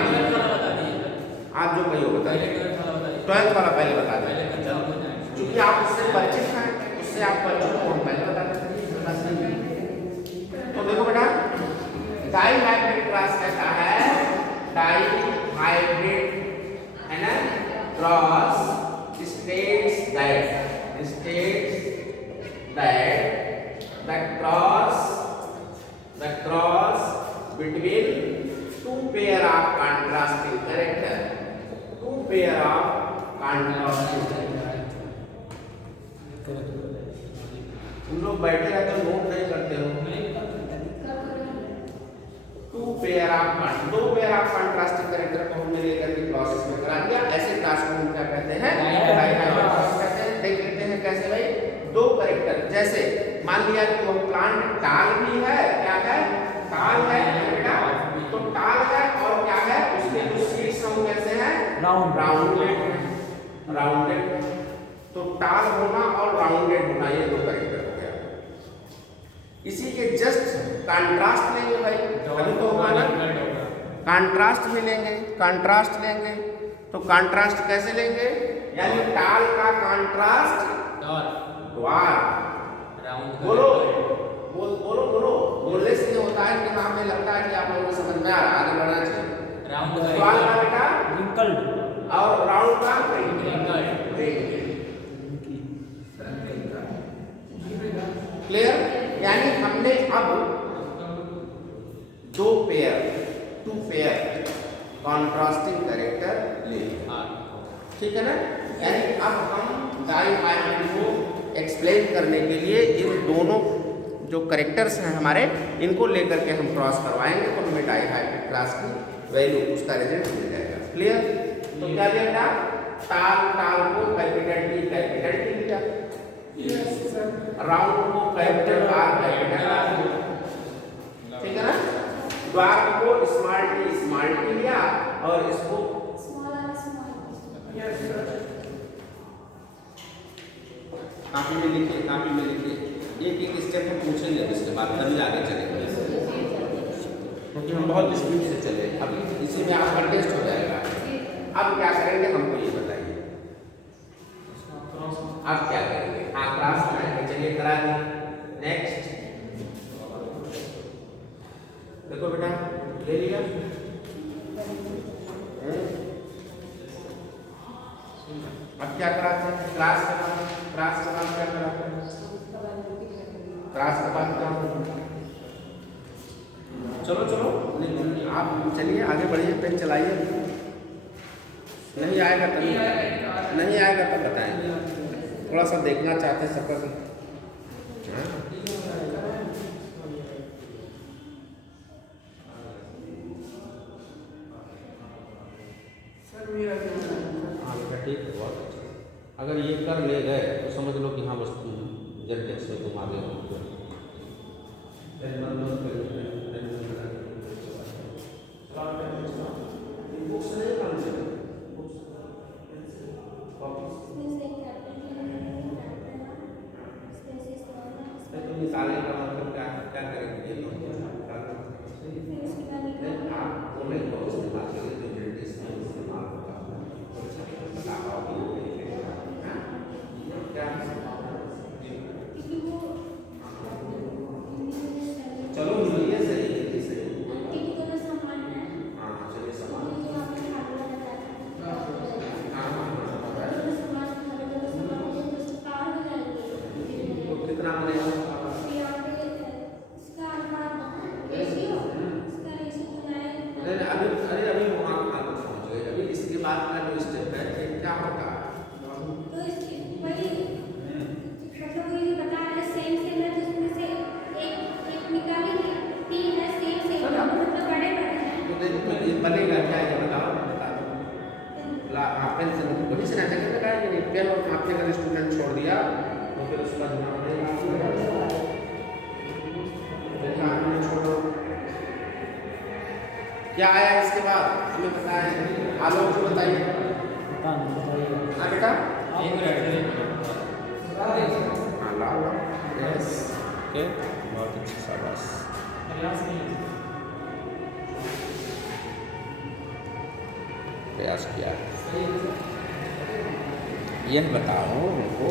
आप जो कहिए बताइए, 12th वाला पहले बता दें, क्योंकि आप उससे परिचित हैं, उससे आप परिचित हो, हम पहले बता देते। तो देखो बेटा, डाइहाइब्रिड क्रॉस कहता है, डाइहाइब्रिड है ना cross states that the cross between two pair of contrasting character, तुम लोग बैठे रहते हो नोट नहीं करते हो। दो पेयर ऑफ कंट्रास्टिंग कैरेक्टर को हमने लेकर के क्लासेस में करा दिया। ऐसे क्लास को हम क्या कहते हैं, डाइहाइब्रिड क्रॉस कहते हैं। देख लेते हैं कैसे भाई, दो कैरेक्टर, जैसे मान लिया कि वो प्लांट टाल भी है, क्या है टाल है बेटा, तो टाल है और क्या है उसके जो सीड्स हैं वो कैसे हैं, राउंड राउंडेड। तो टाल होना और राउंडेड होना ये दो कैरेक्टर हो गया। इसी के जस्ट कंट्रास्ट लेंगे भाई, अभी तो होगा ना, कंट्रास्ट में लेंगे, कंट्रास्ट लेंगे। तो कंट्रास्ट कैसे लेंगे, यानी टाल का कंट्रास्ट द्वार। बोलो बोलो बोलो, बोलने से ये होता है कि हमें लगता है कि आप लोगों को समझ में आ रहा है, आगे बढ़ना चाहिए। द्वार का बेटा रिंकल्ड और राउंड का क्लियर। यानी हमने अब दो pair, two pair contrasting character ले, ठीक है ना। यानी अब हम डाइहाइब्रिड को एक्सप्लेन करने के लिए इन दोनों जो कैरेक्टर्स हैं हमारे, इनको लेकर के हम क्रॉस करवाएंगे, तो हमें डाइहाइब्रिड क्लास की वैल्यू, उसका रिजल्ट मिल जाएगा। क्लियर। तो क्या लिया बेटा, टाल को कैपिटल टी लिया, राउंड को कैपिटल आर कैपिटल आर, ठीक है ना। द्वार को स्मॉल टी लिया और इसको कॉपी में लिखिए, एक स्टेप हम पूछेंगे, इसके बाद तभी आगे चलेंगे, क्योंकि हम बहुत स्पीड से चले। अब इसी में आपका टेस्ट हो जाएगा। अब क्या करेंगे हमको ये बताइए, अब क्या करेंगे, क्रॉस कराएंगे, चलिए करा दें। नेक्स्ट देखो बेटा, ले लिया, अब क्या कराते हैं, क्रॉस का बाद क्या कराते हैं, क्रॉस के बाद क्या होता है। चलो आप चलिए आगे बढ़िए, पेन चलाइए। नहीं आएगा तब बताएंगे, थोड़ा सा देखना चाहते हैं सबका। हाँ बेटा ठीक है, बहुत अच्छा। अगर ये कर ले गए तो समझ लो कि हाँ बस जेनटेक्स में तुम आगे हो। निकालने का मतलब क्या करेंगे, आप वो नहीं करो, इस्तेमाल करिए जो जेनटेक्स में इस्तेमाल होता है। चलो मिलिए, सही हाँ चलिए समान, तो कितना बनेगा, अभी वहाँ पहुँच गए। अभी इसके बाद का जो स्टेप है फिर क्या होगा, तो इसकी वही मतलब ये बता रहा है सेम है, तो उसमें से एक निकालेंगे, तीन है सेम मतलब बड़े हैं, तो ये बनेगा क्या, ये बताओ, बता दो। पेन से वही से नाटक में लगाया, ये पेन और आपने अगर स्टूडेंट छोड़ दिया तो फिर उसका जवाब छोड़ो। क्या आया इसके बाद हमें बताएं, आलोक जी बताइए। हाँ बेटा, हाँ लाओ, यस ओके, बहुत अच्छा, शाबाश। प्रयास किया। यह बताओ हमको,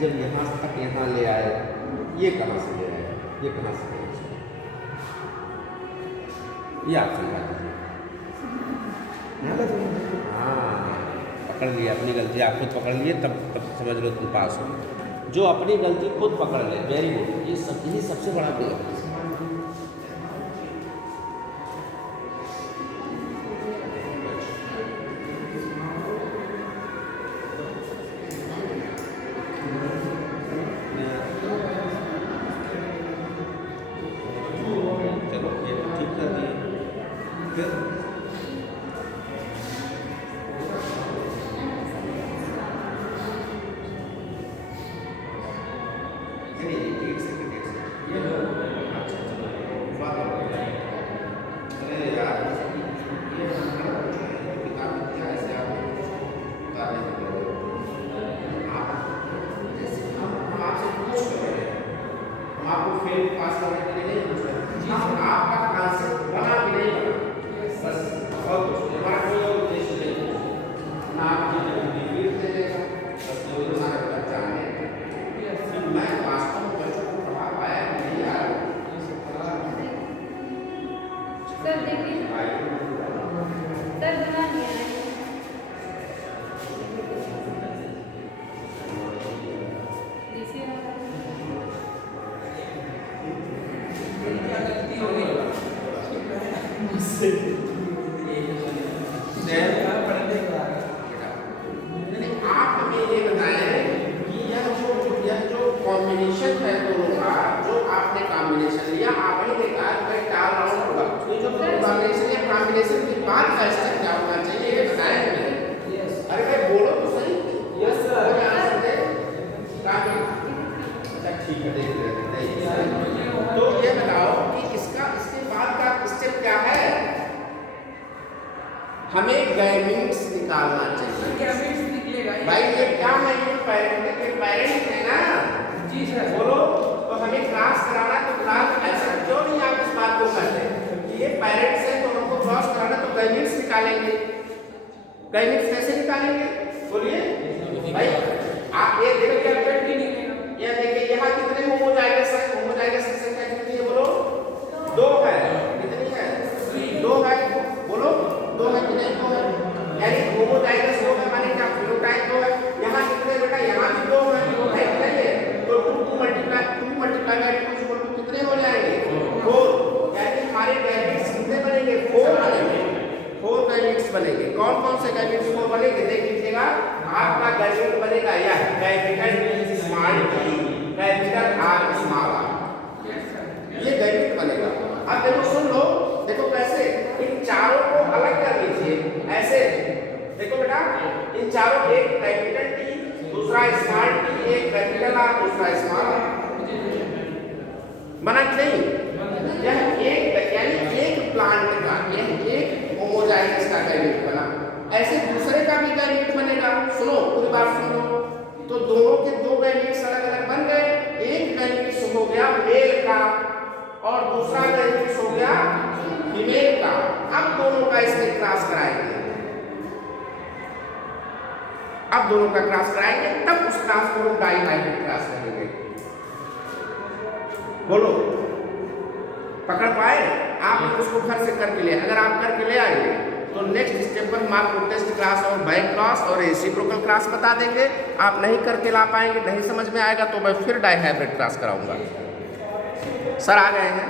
जब यहाँ तक यहाँ ले आए, ये कहाँ से ले आए, ये कहाँ से ले आए, ये आप समझा दीजिए। हाँ पकड़ लिया अपनी गलती, आप खुद पकड़ लिए, तब समझ लो तुम पास हो। जो अपनी गलती खुद पकड़ ले, वेरी गुड, ये सबसे बड़ा गुण है। चलो ये ठीक कर दिए, फिर एक सेकंड, ये को पास करने के लिए नहीं पूछ रहे, हम आपका कॉन्सेप्ट बना भी नहीं बना, बस और कुछ हमारा कोई और उद्देश्य नहीं है ना, आपकी डिग्री दे देगा बस योजना का बच्चा है। मैं वास्तव में बच्चों को पढ़ा पाया नहीं यार। सर देखिए सर बना दिया है। क्या गलती हो गई मुझसे पढ़ने का आप हमें ये बताएं कि यह जो कॉम्बिनेशन है दोनों का, जो आपने कॉम्बिनेशन लिया, आपने देखा मैं 4 राउंड होगा, तो जो कॉम्बिनेशन या कॉम्बिनेशन के बाद का स्टेप क्या होना चाहिए ये बताएं मुझे। अरे भाई बोलो तो सही। Yes sir. अच्छा ठीक है, देख लेते हैं। तो ये बताओ कि इसके बाद का स्टेप क्या है? हमें गैमीट्स निकालना चाहिए। गैमीट्स निकलेगा भाई ये क्या है? ये पेरेंट है ना? जी सर। बोलो। तो हमें क्रॉस कराना, तो क्रॉस ऐसा क्यों नहीं आप इस बात को करते कि ये पेरेंट्स है तो हमको क्रॉस कराना, तो गैमीट्स निकालेंगे। गैमीट्स कैसे निकालेंगे बोलिए भाई? आप ये देखो कैपिटल टी निकलेगा। ये देखिए यहाँ कितने होमोजाइगस संख्या कितनी है बोलो? 2 है। कितनी है? 2 है। बोलो 2 है कि नहीं? 2 है। यानी होमोजाइगस 2 है माने क्या? फिनोटाइप 2 है। यहाँ कितने बेटा? यहाँ भी 2 है कि नहीं है? तो 2 मल्टीप्लाई बाय 2 इक्वल टू कितने हो जाएंगे? 4। यानी हमारे गैमीट्स कितने बनेंगे? 4 बनेंगे। 4 गैमीट्स बनेंगे। कौन कौन से गैमीट्स 4 बनेंगे देख लीजिएगा। आपका गैमीट बनेगा यह capital small T, capital R small R, ये गैमीट बनेगा। अब देखो सुन लो, देखो कैसे इन चारों को अलग कर लीजिए ऐसे। देखो बेटा इन चारों, एक कैपिटल टी, दूसरा स्मॉल टी, एक कैपिटल आर, दूसरा स्मॉल आर, बना कि नहीं? यह एक यानी एक प्लांट का, यह एक होमोजाइगस का गैमीट बना। ऐसे दूसरे का भी गैमीट बनेगा। सुनो पूरी बात सुन लो। तो दोनों के 2 गैमीट्स अलग अलग बन गए। एक गैमीट्स हो गया मेल का और दूसरा गैमीट्स हो गया फीमेल का। अब दोनों का इसमें क्रॉस कराएंगे। अब दोनों का क्रॉस कराएंगे, तब उस क्रॉस को हम डाइहाइब्रिड क्रॉस करेंगे। बोलो पकड़ पाए? आप उसको घर से करके ले, अगर आप करके ले आएंगे तो नेक्स्ट स्टेप पर हम आपको टेस्ट क्लास और बैक क्लास और रेसिप्रोकल क्लास बता देंगे। आप नहीं करके ला पाएंगे, नहीं समझ में आएगा तो मैं फिर डाइहाइब्रिड क्लास कराऊंगा। सर आ गए हैं?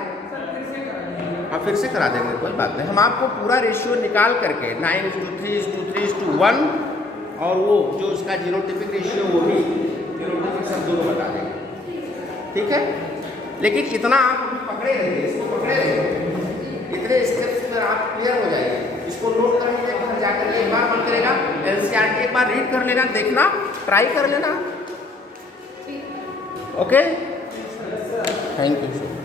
हाँ फिर से करा देंगे, कोई बात नहीं। हम आपको पूरा रेशियो निकाल करके 9:3:3:1 और वो जो उसका जीनोटिपिक रेशियो वो भी जीनोटिपिक सब दोनों बता देंगे, ठीक है? लेकिन इतना आप अभी पकड़े रहिए, इसको पकड़े रहिए, इतने स्टेप्स पर आप क्लियर हो जाएंगे। इसको नोट कर लीजिए, घर जाकर एक बार मन करेगा एनसीईआरटी एक बार रीड कर लेना, देखना, ट्राई कर लेना। Okay, thank you.